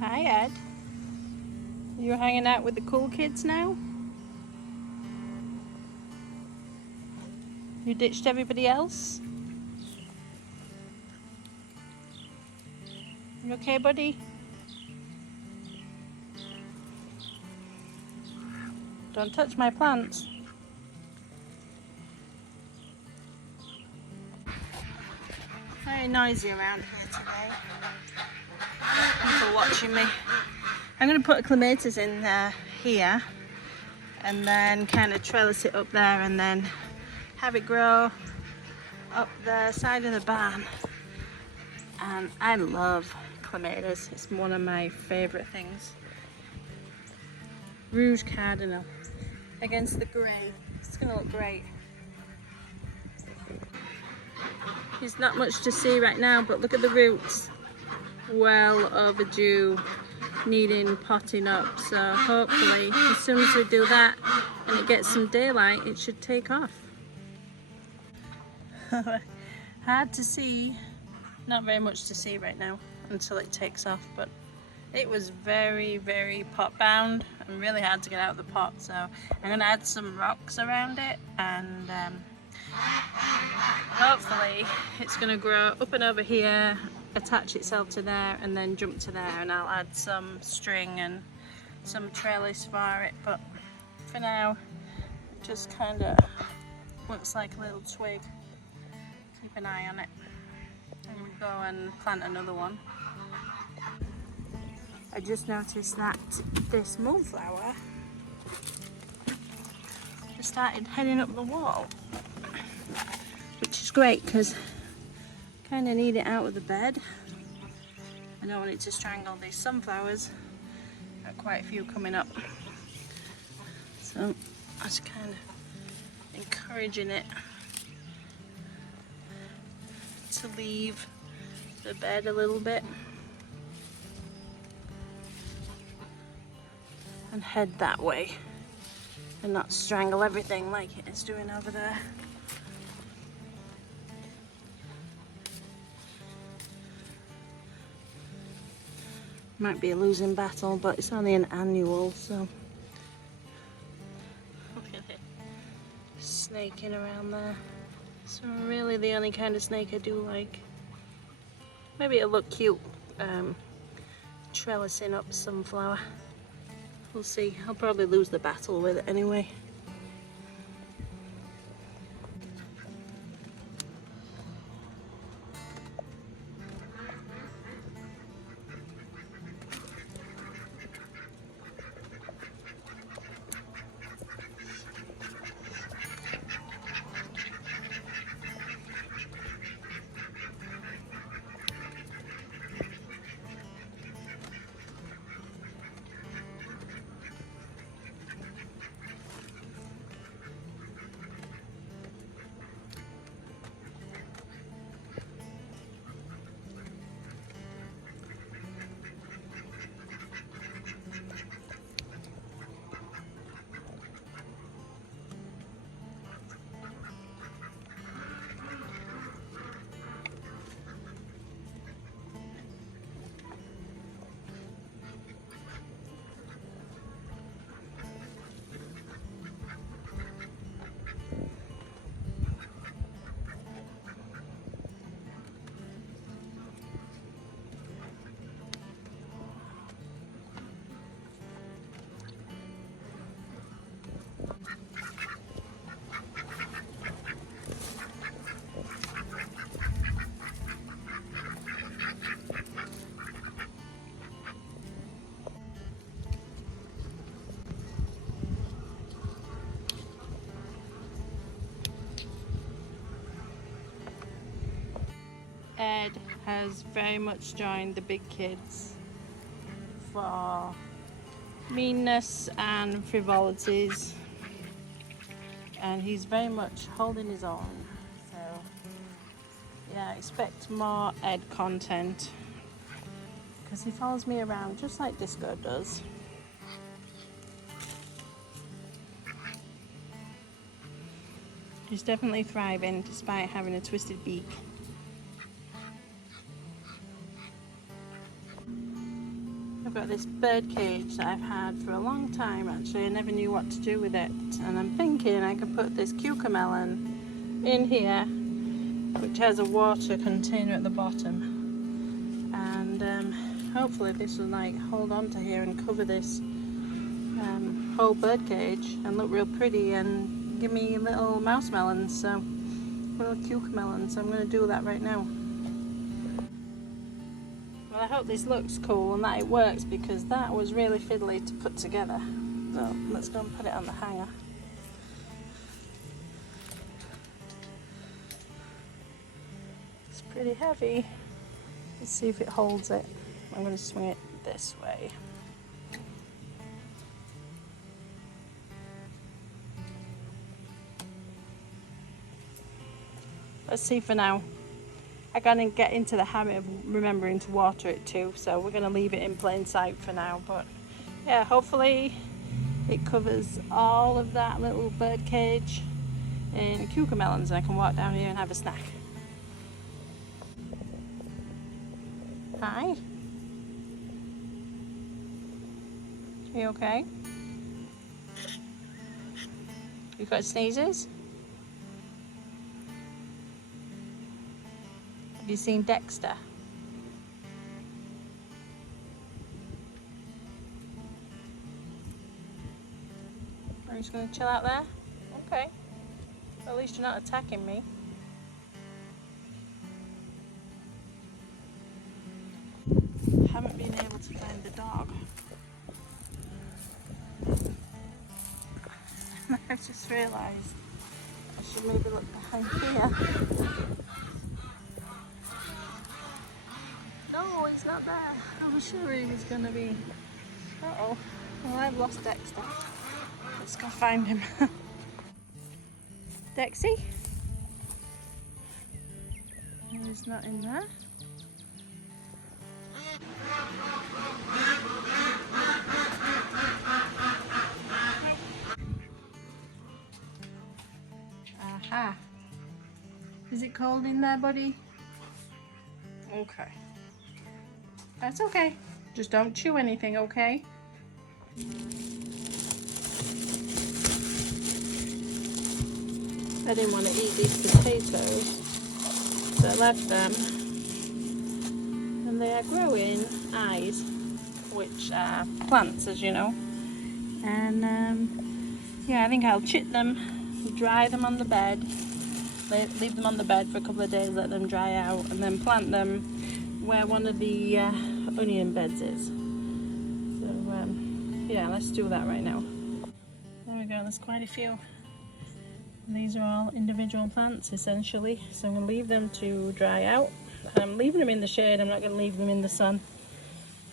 Hi Ed. You're hanging out with the cool kids now? You ditched everybody else? You okay, buddy? Don't touch my plants. Very noisy around here today. People watching me. I'm going to put a clematis in here and then kind of trellis it up there and then have it grow up the side of the barn. And I love clematis. It's one of my favourite things. Rouge Cardinal against the grey. It's going to look great. There's not much to see right now, but look at the roots. Well overdue, needing potting up. So hopefully, as soon as we do that and it gets some daylight, it should take off. Hard to see. Not very much to see right now until it takes off, but it was very, very pot bound and really hard to get out of the pot. So I'm going to add some rocks around it and hopefully it's going to grow up and over here, attach itself to there and then jump to there, and I'll add some string and some trellis for it, but for now it just kind of looks like a little twig. Keep an eye on it and we'll go and plant another one. I just noticed that this moonflower has started heading up the wall, which is great because I kind of need it out of the bed. I don't want it to strangle these sunflowers. Got quite a few coming up, so I'm just kind of encouraging it to leave the bed a little bit and head that way and not strangle everything like it is doing over there. Might be a losing battle, but it's only an annual, so look at it snaking around there. So really the only kind of snake I do like. Maybe it'll look cute trellising up sunflower. We'll see. I'll probably lose the battle with it anyway. Ed has very much joined the big kids for meanness and frivolities, and he's very much holding his own. So yeah, expect more Ed content because he follows me around just like Disco does. He's definitely thriving despite having a twisted beak. I've got this bird cage that I've had for a long time actually. I never knew what to do with it, and I'm thinking I could put this cucumber melon in here, which has a water container at the bottom, and hopefully this will like hold on to here and cover this whole bird cage and look real pretty and give me little mouse melons, so little cucumber melons. So I'm going to do that right now. Well, I hope this looks cool and that it works, because that was really fiddly to put together. So let's go and put it on the hanger. It's pretty heavy. Let's see if it holds it. I'm going to swing it this way. Let's see for now. I'm going to get into the habit of remembering to water it too, so we're going to leave it in plain sight for now. But yeah, hopefully it covers all of that little bird cage in cucumber melons, and I can walk down here and have a snack. Hi. Are you okay? You got sneezes? Have you seen Dexter? Are you just going to chill out there? Okay. At least you're not attacking me. I haven't been able to find the dog. I've just realised I should maybe look behind here. No, he's not there. I was sure he was going to be. Uh-oh. Well, I've lost Dexter. Let's go find him. Dexy? He's not in there. Aha. Is it cold in there, buddy? Okay. That's okay. Just don't chew anything, okay? I didn't want to eat these potatoes, so I left them. And they are growing eyes, which are plants, as you know. And yeah, I think I'll chip them, dry them on the bed, leave them on the bed for a couple of days, let them dry out, and then plant them where one of the onion beds is. So yeah, let's do that right now. There we go, there's quite a few. And these are all individual plants essentially, so I'm going to leave them to dry out. I'm leaving them in the shade, I'm not going to leave them in the sun.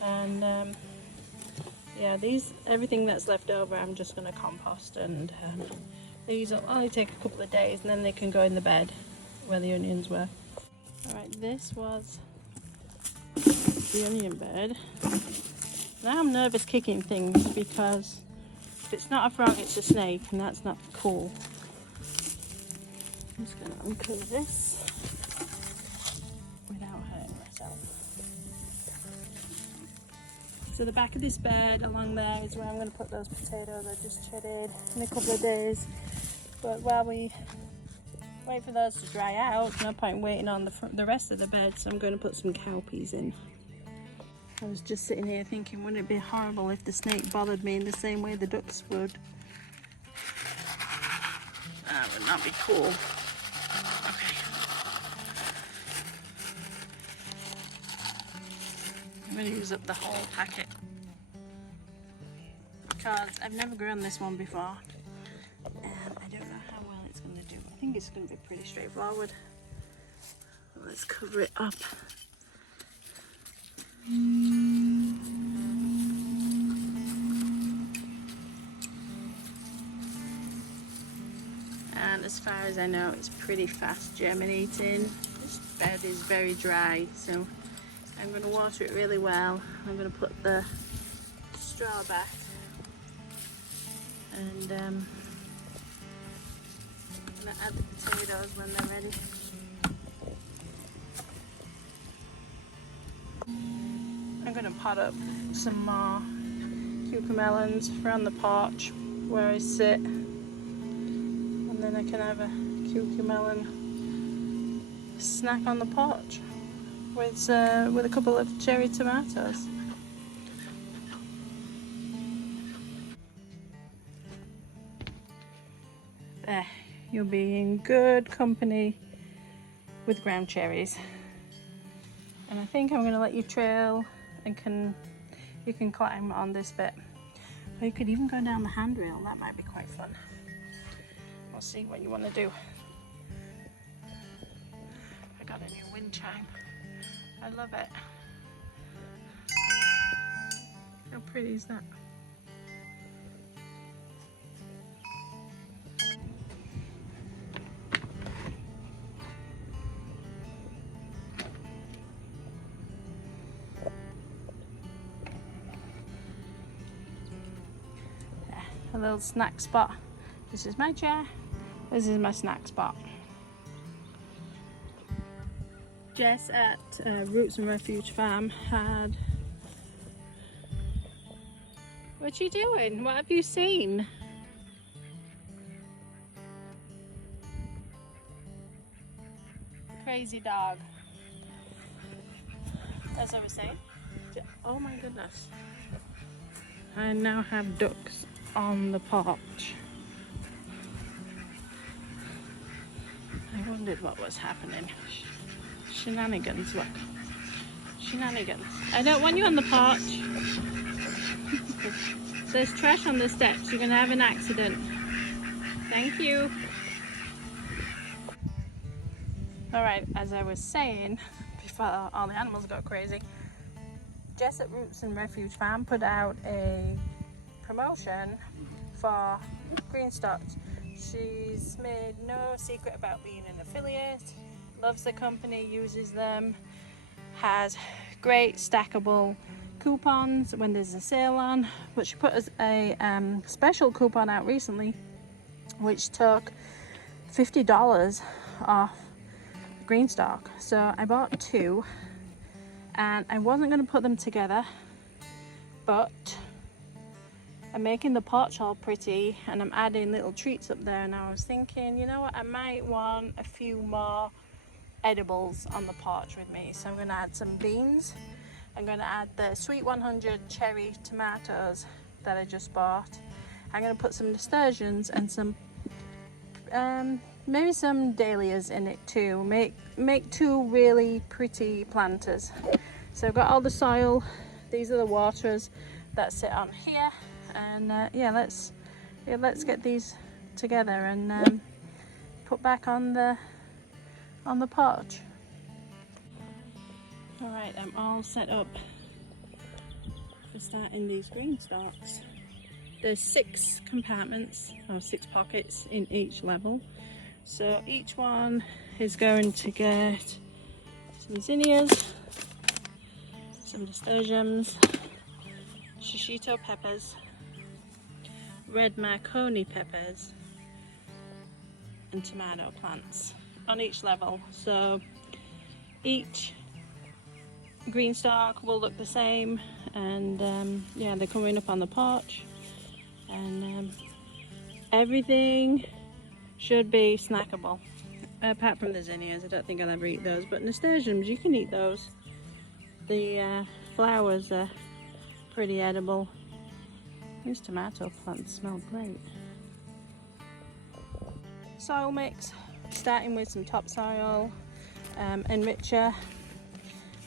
And yeah, everything that's left over I'm just going to compost, and these will only take a couple of days and then they can go in the bed where the onions were. Alright, this was the onion bed. Now I'm nervous kicking things, because if it's not a frog it's a snake, and that's not cool. I'm just going to uncover this without hurting myself. So the back of this bed along there is where I'm going to put those potatoes I just chedded in a couple of days. But while we wait for those to dry out, no point waiting on the rest of the bed, so I'm going to put some cowpeas in. I was just sitting here thinking, wouldn't it be horrible if the snake bothered me in the same way the ducks would? That would not be cool. Okay. I'm going to use up the whole packet, because I've never grown this one before, and I don't know how well it's going to do. I think it's going to be pretty straightforward. Let's cover it up. And as far as I know, it's pretty fast germinating. This bed is very dry, so I'm going to water it really well. I'm going to put the straw back, and I'm going to add the potatoes when they're ready. I'm going to pot up some more cucamelons for on the porch where I sit, and then I can have a cucamelon snack on the porch with a couple of cherry tomatoes. There, you'll be in good company with ground cherries. And I think I'm going to let you trail, and you can climb on this bit. Or you could even go down the handrail, that might be quite fun. We'll see what you want to do. I got a new wind chime. I love it. How pretty is that? A little snack spot. This is my chair. This is my snack spot. Jess at Roots and Refuge Farm had... What you doing? What have you seen? Crazy dog. As I was saying. Oh my goodness. I now have ducks on the porch. I wondered what was happening. Shenanigans, look. Shenanigans. I don't want you on the porch. There's trash on the steps. You're going to have an accident. Thank you. Alright, as I was saying, before all the animals got crazy, Jess at Roots and Refuge Farm put out a promotion for Greenstalk. She's made no secret about being an affiliate, loves the company, uses them, has great stackable coupons when there's a sale on, but she put us a special coupon out recently which took $50 off Greenstalk. So I bought two, and I wasn't going to put them together, but I'm making the porch all pretty and I'm adding little treats up there, and I was thinking, you know what, I might want a few more edibles on the porch with me. So I'm going to add some beans. I'm going to add the Sweet 100 cherry tomatoes that I just bought. I'm going to put some nasturtiums and some maybe some dahlias in it too. Make two really pretty planters. So I've got all the soil. These are the waterers that sit on here, and yeah, let's get these together and put back on the porch. All right, I'm all set up for starting these Greenstalks. There's 6 compartments, or 6 pockets in each level. So each one is going to get some zinnias, some nasturtiums, shishito peppers, red marconi peppers, and tomato plants on each level. So each Greenstalk will look the same, and yeah, they're coming up on the porch, and everything should be snackable apart from the zinnias. I don't think I'll ever eat those, but nasturtiums, you can eat those. The flowers are pretty edible. These tomato plants smell great. Soil mix, starting with some topsoil, enricher.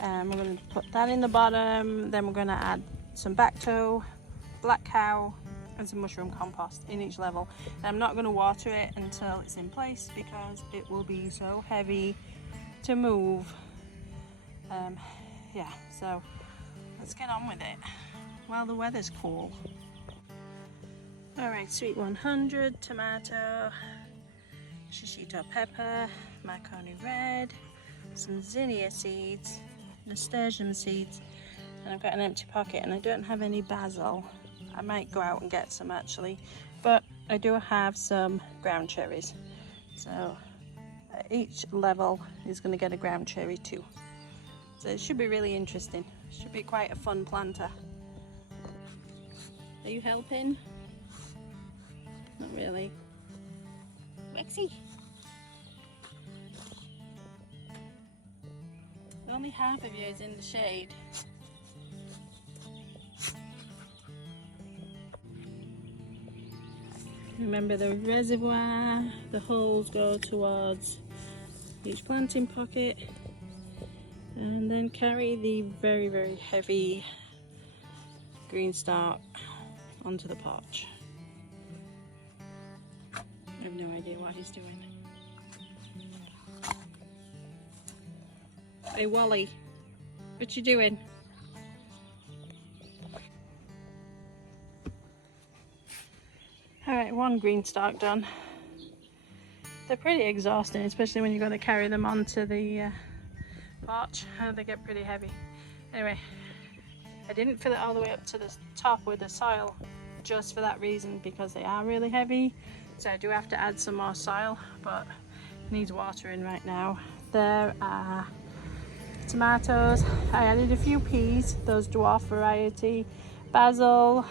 We're going to put that in the bottom, then we're going to add some Bacto, black cow, and some mushroom compost in each level. And I'm not going to water it until it's in place because it will be so heavy to move. Yeah, so let's get on with it while the weather's cool. Alright, Sweet 100, tomato, shishito pepper, marconi red, some zinnia seeds, nasturtium seeds, and I've got an empty pocket, and I don't have any basil. I might go out and get some actually, but I do have some ground cherries. So each level is going to get a ground cherry too. So it should be really interesting. Should be quite a fun planter. Are you helping? Not really. Rexy. Only half of you is in the shade. Remember the reservoir, the holes go towards each planting pocket, and then carry the very, very heavy Greenstalk onto the porch. I have no idea what he's doing. Hey Wally, what you doing? Alright, one Greenstalk done. They're pretty exhausting, especially when you've got to carry them onto the porch. They get pretty heavy. Anyway, I didn't fill it all the way up to the top with the soil just for that reason, because they are really heavy. So I do have to add some more soil, but it needs watering right now. There are tomatoes. I added a few peas, those dwarf variety, basil,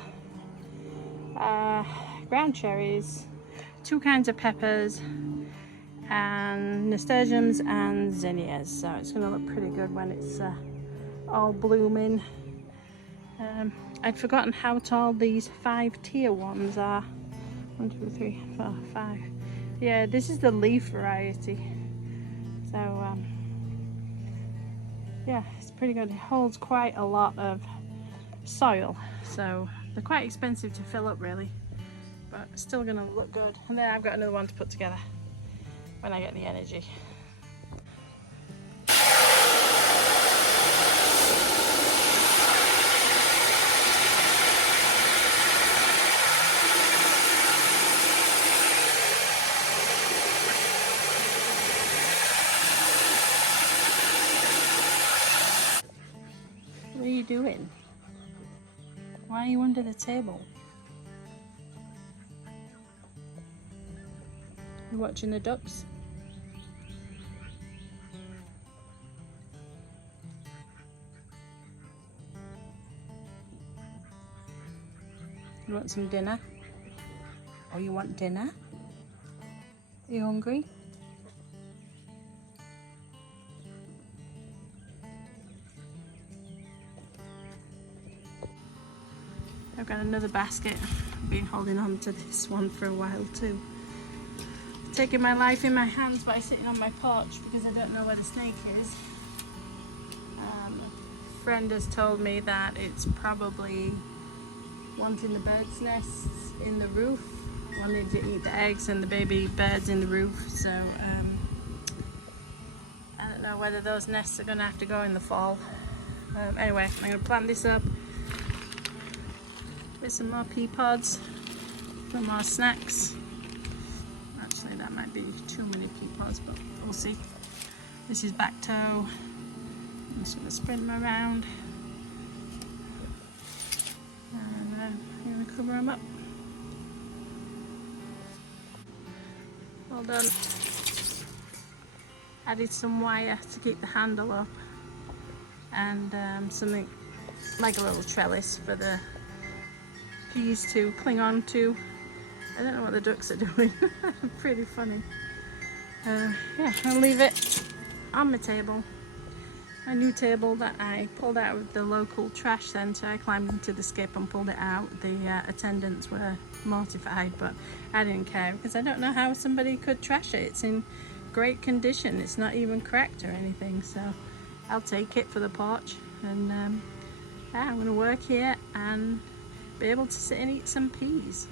ground cherries, 2 kinds of peppers, and nasturtiums and zinnias. So it's going to look pretty good when it's all blooming. I'd forgotten how tall these 5 tier ones are. 1, 2, 3, 4, 5. Yeah, this is the leaf variety. So yeah, it's pretty good. It holds quite a lot of soil, so they're quite expensive to fill up really, but it's still going to look good. And then I've got another one to put together when I get the energy. What are you doing? Why are you under the table? You watching the ducks? You want some dinner? Oh, you want dinner? Are you hungry? I've got another basket. I've been holding on to this one for a while too. Taking my life in my hands by sitting on my porch because I don't know where the snake is. A friend has told me that it's probably wanting the birds' nests in the roof, wanting to eat the eggs and the baby birds in the roof. So I don't know whether those nests are going to have to go in the fall. Anyway, I'm going to plant this up. Get some more pea pods for more snacks. Actually, that might be too many pea pods, but we'll see. This is back toe. I'm just going to spread them around. And then I'm going to cover them up. Well done. Added some wire to keep the handle up. And something like a little trellis for the peas to cling on to. I don't know what the ducks are doing. Pretty funny. Yeah, I'll leave it on my table. A new table that I pulled out of the local trash centre. I climbed into the skip and pulled it out. The attendants were mortified, but I didn't care because I don't know how somebody could trash it. It's in great condition. It's not even cracked or anything, so I'll take it for the porch. And yeah, I'm going to work here and be able to sit and eat some peas.